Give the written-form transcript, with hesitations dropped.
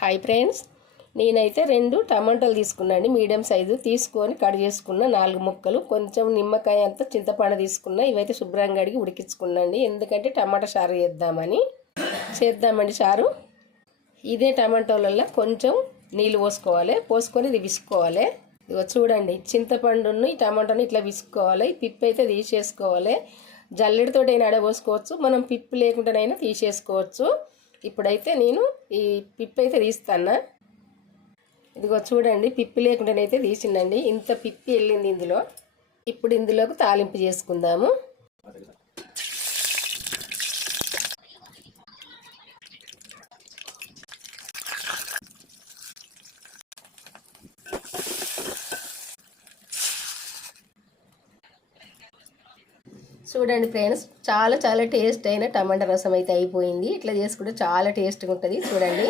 Hi friends, నేనైతే 2 టమాటాలు తీసుకున్నాను. మీడియం సైజు తీసుకొని కట్ చేసుకున్న 4 ముక్కలు, కొంచెం నిమ్మకాయ అంత చింతపండు తీసుకున్నా. ఇవైతే శుభ్రంగా అడిగి ఉడికించుకున్నాండి, ఎందుకంటే టమాటా చారు చేద్దామండి చారు. ఇదే టమాటాలలో కొంచెం నీళ్ళు పోసుకొని ఇది విసుకోవాలి. ఇగో చూడండి, చింతపండును ఈ టమాటాను ఇట్లా విసుకోవాలి. పిప్పు అయితే తీసేసుకోవాలి. జల్లెడితోటైనా ఆడబోసుకోవచ్చు, మనం పిప్పు లేకుండానైనా తీసేసుకోవచ్చు. ఇప్పుడైతే నేను ఈ పిప్పు అయితే తీస్తాను. ఇదిగో చూడండి, పిప్పి లేకుండానైతే తీసిందండి. ఇంత పిప్పి వెళ్ళింది ఇందులో. ఇప్పుడు ఇందులోకి తాలింపు చేసుకుందాము. చూడండి ఫ్రెండ్స్, చాలా టేస్ట్ అయిన టమాటా రసం అయితే అయిపోయింది. ఇట్లా చేసుకుంటే చాలా టేస్ట్గా ఉంటుంది. చూడండి.